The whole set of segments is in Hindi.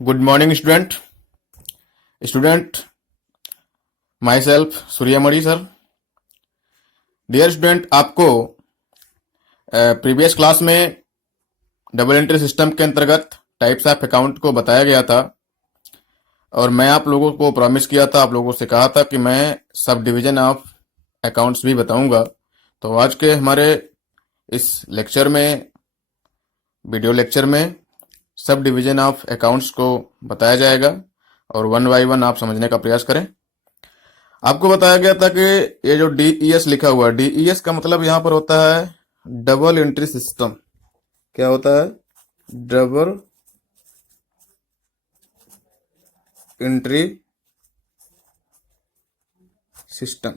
Good morning student myself Suryamani sir. Dear student, आपको प्रीवियस क्लास में डबल एंट्री सिस्टम के अंतर्गत टाइप्स ऑफ अकाउंट को बताया गया था और मैं आप लोगों को प्रॉमिस किया था, आप लोगों से कहा था कि मैं सब डिवीजन ऑफ अकाउंट्स भी बताऊंगा। तो आज के हमारे इस लेक्चर में, वीडियो लेक्चर में, सब डिवीजन ऑफ अकाउंट्स को बताया जाएगा और वन बाय वन आप समझने का प्रयास करें। आपको बताया गया था कि ये जो DES लिखा हुआ है, DES का मतलब यहां पर होता है डबल एंट्री सिस्टम। क्या होता है? Double entry system.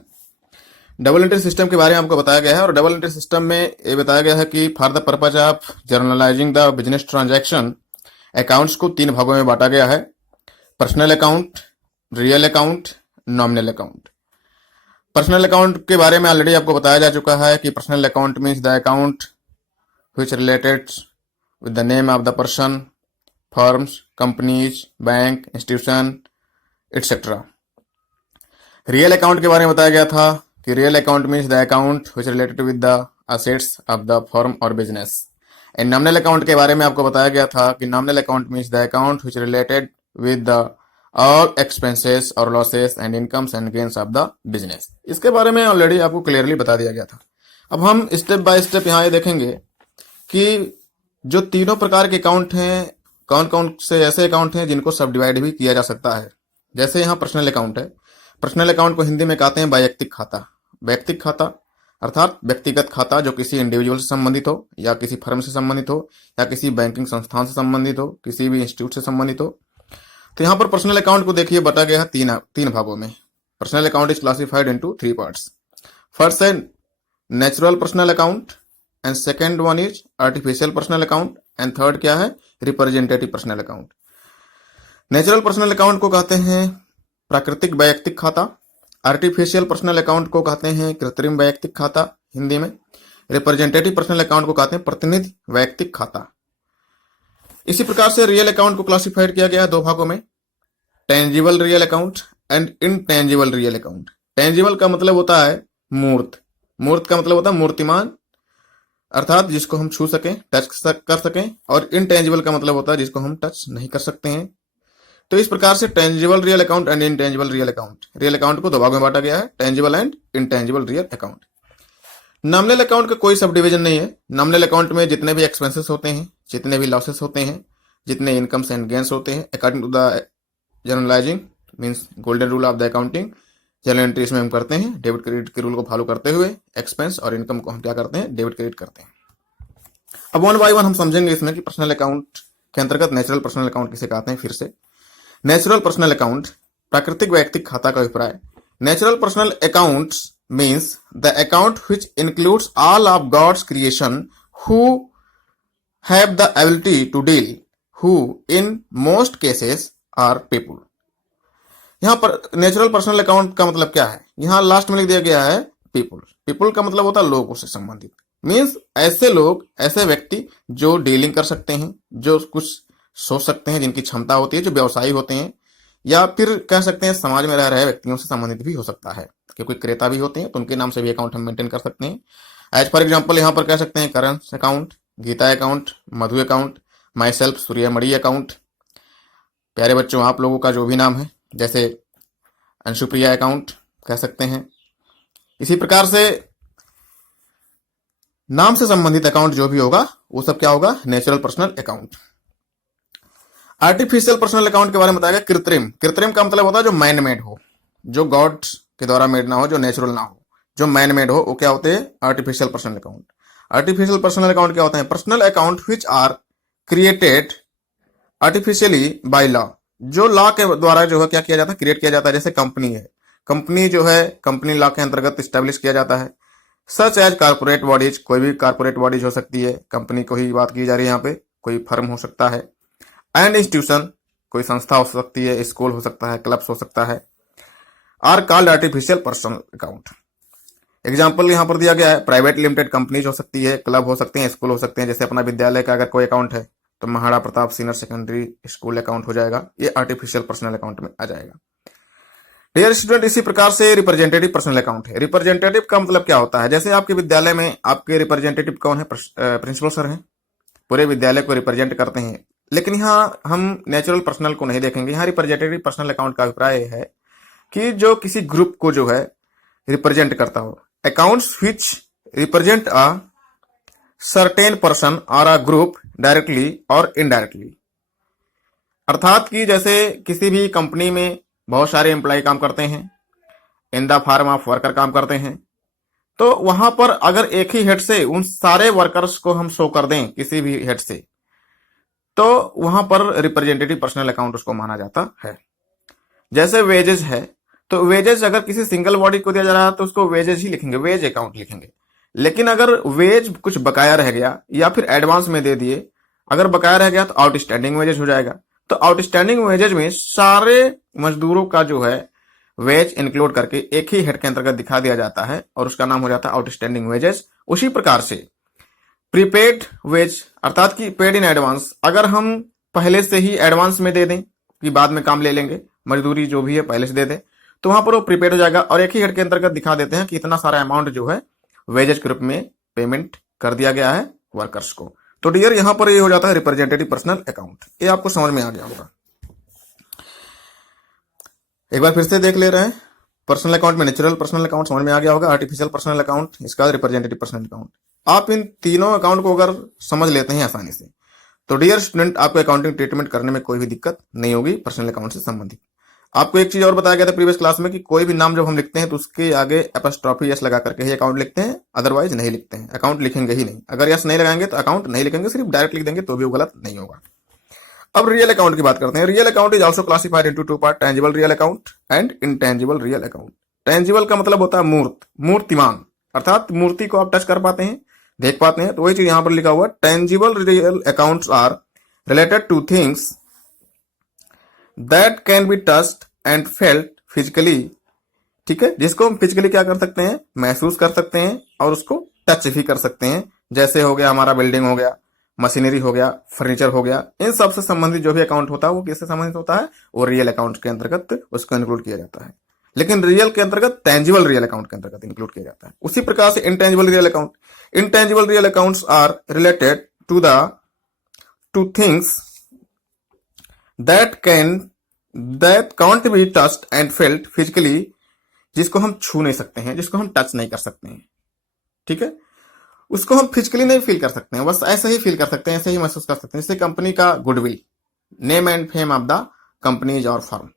Double entry system के बारे में आपको बताया गया है और डबल एंट्री सिस्टम में ये बताया गया है कि for the purpose of journalising the business transaction accounts को 3 भागों में बांटा गया है: personal account, real account, nominal account. Personal account के बारे में ऑलरेडी आपको बताया जा चुका है कि personal account means the account which related with the name of the person, firms, companies, bank, institution, etc. Real account के बारे में बताया गया था कि real account means the account which related with the assets of the firm or business. And nominal account के बारे में आपको बताया गया था कि nominal account means the account which related with the all expenses or losses and incomes and gains of the business. इसके बारे में ऑलरेडी आपको क्लियरली बता दिया गया था। अब हम स्टेप बाय स्टेप यहाँ ये देखेंगे कि जो तीनों प्रकार के अकाउंट हैं, कौन कौन से ऐसे अकाउंट हैं जिनको सब डिवाइड भी किया जा सकता है। जैसे यहाँ पर्सनल अकाउंट है। पर्सनल अकाउंट को हिंदी में कहते हैं वैयक्तिक खाता। वैयक्तिक खाता अर्थात व्यक्तिगत खाता जो किसी इंडिविजुअल से संबंधित हो या किसी फर्म से संबंधित हो या किसी बैंकिंग संस्थान से संबंधित हो, किसी भी इंस्टीट्यूट से संबंधित हो। तो यहाँ पर पर्सनल अकाउंट को देखिए बटा गया है तीन भागों में। Personal account is classified into 3 parts. First है natural personal account and second one is artificial personal account and third क्या है? Representative personal account. Natural personal account को कहते हैं प्राकृतिक वैयक्तिक खाता। आर्टिफिशियल पर्सनल अकाउंट को कहते हैं कृत्रिम वैयक्तिक खाता हिंदी में। रिप्रेजेंटेटिव पर्सनल अकाउंट को कहते हैं प्रतिनिधि वैयक्तिक खाता। इसी प्रकार से रियल अकाउंट को क्लासिफाइड किया गया है 2 भागों में: tangible real account and intangible real account. Tangible का मतलब होता है मूर्त। मूर्त का मतलब होता है मूर्तिमान, अर्थात जिसको हम छू सकें, टच कर सकें। और इनटेंजिबल का मतलब होता है जिसको हम टच नहीं कर सकते हैं। तो इस प्रकार से tangible real account and intangible real account, real account को 2 भागों में बांटा गया है: tangible and intangible real account. Nominal account का कोई सब डिवीजन नहीं है। नॉमिनल अकाउंट में जितने भी एक्सपेंसेस होते हैं, जितने भी लॉसेस होते हैं, जितने इनकम्स एंड गेन्स होते हैं, according to the journalizing means golden rule of the accounting, journal entries में हम करते हैं डेबिट क्रेडिट के रूल को फॉलो करते हुए एक्सपेंस और इनकम को हम क्या करते हैं? डेबिट क्रेडिट करते हैं। अब वन बाय वन हम समझेंगे इसमें कि पर्सनल अकाउंट के अंतर्गत नेचुरल पर्सनल अकाउंट किसे कहते हैं। फिर से नेचुरल पर्सनल अकाउंट प्राकृतिक वैयक्तिक खाता का अभिप्राय। Natural personal accounts means the account which includes all of God's creation who have the ability to deal, who in most cases are people. यहाँ पर नेचुरल पर्सनल अकाउंट का मतलब क्या है? यहाँ लास्ट में लिख दिया गया है पीपुल। पीपुल का मतलब होता है लोगों से संबंधित। मीन्स ऐसे लोग, ऐसे व्यक्ति जो डीलिंग कर सकते हैं, जो कुछ सोच सकते हैं, जिनकी क्षमता होती है, जो व्यवसायी होते हैं, या फिर कह सकते हैं समाज में रह रहे व्यक्तियों से संबंधित भी हो सकता है। क्योंकि क्रेता भी होते हैं तो उनके नाम से भी अकाउंट हम मेंटेन कर सकते हैं। एज फॉर एग्जांपल यहाँ पर कह सकते हैं Karan account, Geeta account, Madhu account, myself Suryamani account. प्यारे बच्चों, आप लोगों का जो भी नाम है, जैसे अंशुप्रिया अकाउंट कह सकते हैं। इसी प्रकार से नाम से संबंधित अकाउंट जो भी होगा वो सब क्या होगा? Natural personal account. Artificial personal account के बारे में बताया गया कृत्रिम। कृत्रिम का मतलब होता है जो मैन मेड हो, जो गॉड के द्वारा मेड ना हो, जो नेचुरल ना हो, जो मैन मेड हो, वो क्या होते हैं? Artificial personal account. Artificial personal account क्या होते हैं? Personal account which are created artificially by law. जो लॉ के द्वारा जो है क्या किया जाता है? क्रिएट किया जाता है। जैसे कंपनी है, कंपनी जो है कंपनी लॉ के अंतर्गत स्टैब्लिश किया जाता है। सच एज कारपोरेट बॉडीज, कोई भी कारपोरेट बॉडीज हो सकती है, कंपनी को ही बात की जा रही है यहाँ पे, कोई फर्म हो सकता है। एंड इंस्टीट्यूशन, कोई संस्था हो सकती है, स्कूल हो सकता है, क्लब्स हो सकता है, are called artificial personal account. Example यहाँ पर दिया गया है, प्राइवेट लिमिटेड कंपनीज हो सकती है, क्लब हो सकते हैं, स्कूल हो सकते हैं। जैसे अपना विद्यालय का अगर कोई अकाउंट है तो Maharana Pratap senior secondary school account हो जाएगा, ये आर्टिफिशियल पर्सनल अकाउंट में आ जाएगा। डियर स्टूडेंट, इसी प्रकार से रिप्रेजेंटेटिव पर्सनल अकाउंट है। रिप्रेजेंटेटिव का मतलब क्या होता है? जैसे आपके विद्यालय में आपके रिप्रेजेंटेटिव कौन है? प्रिंसिपल सर हैं, पूरे विद्यालय को रिप्रेजेंट करते हैं। लेकिन यहाँ हम नेचुरल पर्सनल को नहीं देखेंगे। यहाँ रिप्रेजेंटेटिव पर्सनल अकाउंट का अभिप्राय है कि जो किसी ग्रुप को जो है रिप्रेजेंट करता हो। Accounts which represent a certain person और अ ग्रुप डायरेक्टली और इनडायरेक्टली। अर्थात कि जैसे किसी भी कंपनी में बहुत सारे एम्प्लॉय काम करते हैं, in the form of worker काम करते हैं, तो वहां पर अगर एक ही हेड से उन सारे वर्कर्स को हम शो कर दें किसी भी हेड से, तो वहां पर रिप्रेजेंटेटिव पर्सनल अकाउंट उसको माना जाता है। जैसे वेजेस है, तो वेजेस अगर किसी सिंगल बॉडी को दिया जा रहा है तो उसको वेजेस ही लिखेंगे, वेज अकाउंट लिखेंगे। लेकिन अगर वेज कुछ बकाया रह गया या फिर एडवांस में दे दिए, अगर बकाया रह गया तो आउटस्टैंडिंग वेजेस हो जाएगा। तो आउटस्टैंडिंग वेजेज में सारे मजदूरों का जो है वेज इंक्लूड करके एक ही हेड के अंतर्गत दिखा दिया जाता है और उसका नाम हो जाता है आउटस्टैंडिंग वेजेस। उसी प्रकार से प्रीपेड वेज अर्थात कि पेड इन एडवांस, अगर हम पहले से ही एडवांस में दे दें कि बाद में काम ले लेंगे, मजदूरी जो भी है पहले से दे दें, तो वहां पर वो प्रीपेड हो जाएगा और एक ही हेड के अंतर्गत दिखा देते हैं कि इतना सारा अमाउंट जो है वेजेज के रूप में पेमेंट कर दिया गया है वर्कर्स को। तो डियर यहां पर ये हो जाता है रिप्रेजेंटेटिव पर्सनल अकाउंट। ये आपको समझ में आ गया होगा। एक बार फिर से देख ले रहे हैं। पर्सनल अकाउंट में नेचुरल पर्सनल अकाउंट समझ में आ गया होगा, आर्टिफिशियल पर्सनल अकाउंट, इसका रिप्रेजेंटेटिव पर्सनल अकाउंट। आप इन तीनों अकाउंट को अगर समझ लेते हैं आसानी से, तो डियर स्टूडेंट आपको अकाउंटिंग ट्रीटमेंट करने में कोई भी दिक्कत नहीं होगी पर्सनल अकाउंट से संबंधित। आपको एक चीज और बताया गया था प्रीवियस क्लास में कि कोई भी नाम जब हम लिखते हैं तो उसके आगे एपॉस्ट्रोफी एस लगा करके ही अकाउंट लिखते हैं, अदरवाइज नहीं लिखते हैं। अकाउंट लिखेंगे ही नहीं, अगर यस नहीं लगाएंगे तो अकाउंट नहीं लिखेंगे, सिर्फ डायरेक्ट लिख देंगे तो भी वो गलत नहीं होगा। अब रियल अकाउंट की बात करते हैं। Real account is also classified into two part, tangible real account and intangible real account. Tangible का मतलब होता है मूर्त, मूर्तिमान, अर्थात मूर्ति को आप टच कर पाते हैं, देख पाते हैं, तो वही चीज यहां पर लिखा हुआ। Tangible real accounts are related to things that can be touched and felt physically. ठीक है, जिसको हम फिजिकली क्या कर सकते हैं, महसूस कर सकते हैं और उसको टच भी कर सकते हैं। जैसे हो गया हमारा बिल्डिंग हो गया, मशीनरी हो गया, फर्नीचर हो गया, इन सब से संबंधित जो भी अकाउंट होता है वो किससे संबंधित होता है, वो रियल अकाउंट के अंतर्गत उसको इंक्लूड किया जाता है। लेकिन रियल के अंतर्गत टेंजिबल रियल अकाउंट के अंतर्गत इंक्लूड किया जाता है। उसी प्रकार से intangible real account, intangible real accounts are related to things that can't be touched and felt physically, जिसको हम छू नहीं सकते हैं, जिसको हम टच नहीं कर सकते हैं। ठीक है, उसको हम फिजिकली नहीं फील कर सकते हैं, बस ऐसे ही फील कर सकते हैं, ऐसे ही महसूस कर सकते हैं। जैसे कंपनी का goodwill, name and fame of the companies और फर्म।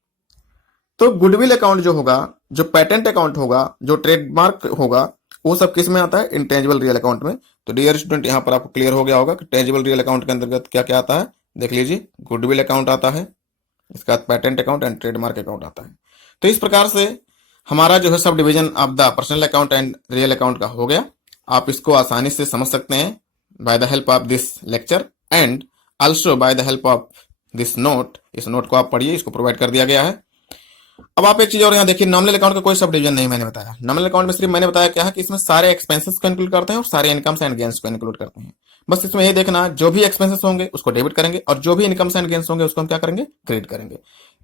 तो गुडविल अकाउंट जो होगा, जो पेटेंट अकाउंट होगा, जो ट्रेडमार्क होगा, वो सब किस में आता है, इंटेंजिबल रियल अकाउंट में। तो डियर स्टूडेंट यहां पर आपको क्लियर हो गया होगा कि टेंजिबल रियल अकाउंट के अंतर्गत क्या क्या आता है। देख लीजिए, गुडविल अकाउंट आता है, इसका patent account and trademark account आता है। तो इस प्रकार से हमारा जो है sub division of the personal account and real account का हो गया। आप इसको आसानी से समझ सकते हैं by the help of this lecture and also by the help of this note. इस नोट को आप पढ़िए, इसको प्रोवाइड कर दिया गया है। अब आप एक चीज और यहाँ देखिए, नॉमिनल अकाउंट का कोई सब डिवीजन नहीं मैंने बताया। नॉमिनल अकाउंट में सिर्फ मैंने बताया क्या है कि इसमें सारे एक्सपेंसेस को इंक्लूड करते हैं और सारे इनकम्स एंड गेन्स को इंक्लूड करते हैं। बस इसमें ये देखना, जो भी एक्सपेंसेस होंगे उसको डेबिट करेंगे और जो भी इनकम्स एंड गेन्स होंगे उसको हम क्या करेंगे, क्रेडिट करेंगे।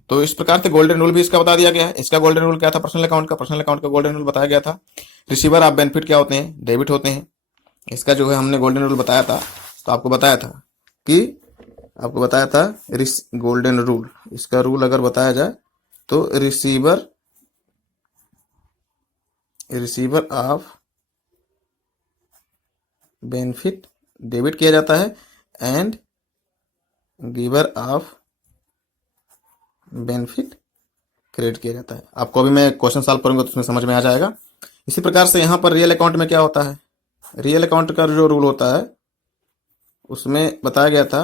तो इस प्रकार से गोल्डन रूल भी इसका बता दिया गया है। इसका गोल्डन रूल क्या था पर्सनल अकाउंट का, पर्सनल अकाउंट का गोल्डन रूल बताया गया था। रिसीवर ऑफ बेनिफिट क्या होते हैं, डेबिट होते हैं। इसका जो है हमने गोल्डन रूल बताया था, तो आपको बताया था गोल्डन रूल, इसका रूल अगर बताया जाए तो रिसीवर ऑफ बेनिफिट डेबिट किया जाता है and giver of benefit credit किया जाता है। आपको अभी मैं क्वेश्चन सॉल्व करूंगा तो उसमें समझ में आ जाएगा। इसी प्रकार से यहां पर रियल अकाउंट में क्या होता है, रियल अकाउंट का जो रूल होता है उसमें बताया गया था,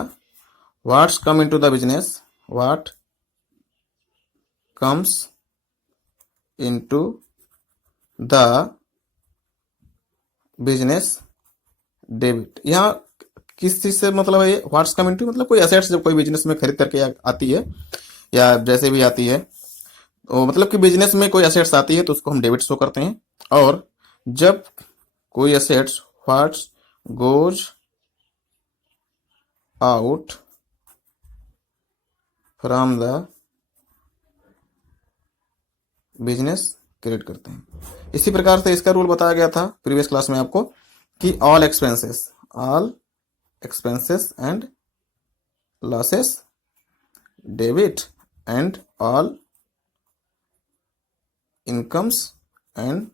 what's come into the business, what comes into the business debit. यहाँ किस चीज से मतलब है, व्हाट्स कम इनटू मतलब कोई एसेट्स जब कोई बिजनेस में खरीद करके आती है या जैसे भी आती है, तो मतलब कि बिजनेस में कोई एसेट्स आती है तो उसको हम डेबिट शो करते हैं। और जब कोई assets what's goes out from the business credit करते हैं। इसी प्रकार से इसका रूल बताया गया था प्रीवियस क्लास में आपको कि all expenses and losses debit and all incomes and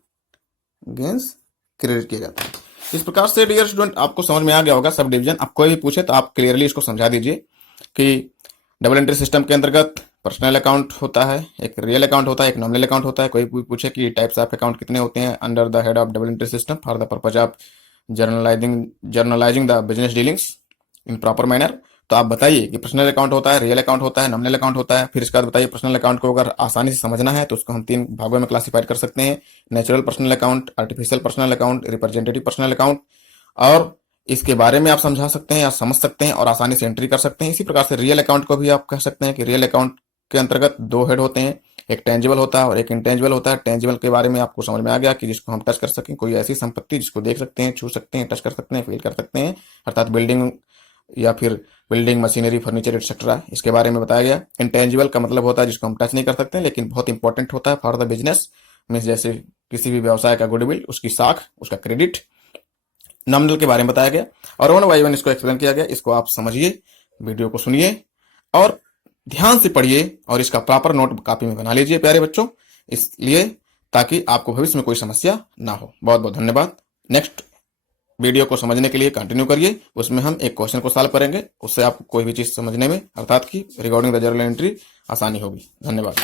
gains credit किया जाता है। इस प्रकार से डियर स्टूडेंट आपको समझ में आ गया होगा सब डिवीजन। अब कोई भी पूछे तो आप क्लियरली इसको समझा दीजिए कि डबल एंट्री सिस्टम के अंतर्गत पर्सनल अकाउंट होता है, एक रियल अकाउंट होता है, एक नॉमिनल अकाउंट होता है। कोई भी पूछे कि टाइप्स ऑफ अकाउंट कितने होते हैं under the head of double entry system for the purpose of journalising the business dealings in proper manner, तो आप बताइए कि पर्सनल अकाउंट होता है, रियल अकाउंट होता है, नॉमिनल अकाउंट होता है। फिर इसके बाद बताइए पर्सनल अकाउंट को अगर आसानी से समझना है तो उसको हम 3 भागों में क्लासिफाइड कर सकते हैं: natural personal account, artificial personal account, representative personal account. और इसके बारे में आप समझा सकते हैं या समझ सकते हैं और आसानी से एंट्री कर सकते हैं। इसी प्रकार से रियल अकाउंट को भी आप कह सकते हैं कि रियल अकाउंट के अंतर्गत 2 हेड होते हैं, एक टेंजिबल होता है और एक इंटेंजिबल होता है। टेंजिबल के बारे में आपको समझ में आ गया कि जिसको हम टच कर सकें, कोई ऐसी संपत्ति जिसको देख सकते हैं, छू सकते हैं, टच कर सकते हैं, फील कर सकते हैं, अर्थात बिल्डिंग या फिर बिल्डिंग मशीनरी, फर्नीचर एक्सेट्रा, इसके बारे में बताया गया। इंटेंजिबल का मतलब होता है जिसको हम टच नहीं कर सकते लेकिन बहुत इंपॉर्टेंट होता है फॉर द बिजनेस, मीन्स जैसे किसी भी व्यवसाय का गुडविल, उसकी साख, उसका क्रेडिट। नॉमिनल के बारे में बताया गया और 1 बाय 1 इसको एक्सप्लेन किया गया। इसको आप समझिए, वीडियो को सुनिए और ध्यान से पढ़िए और इसका प्रॉपर नोट कॉपी में बना लीजिए प्यारे बच्चों, इसलिए ताकि आपको भविष्य में कोई समस्या ना हो। बहुत बहुत धन्यवाद। नेक्स्ट वीडियो को समझने के लिए कंटिन्यू करिए, उसमें हम एक क्वेश्चन को सॉल्व करेंगे, उससे आपको कोई भी चीज समझने में अर्थात कि रिगार्डिंग द जर्नल एंट्री आसानी होगी। धन्यवाद।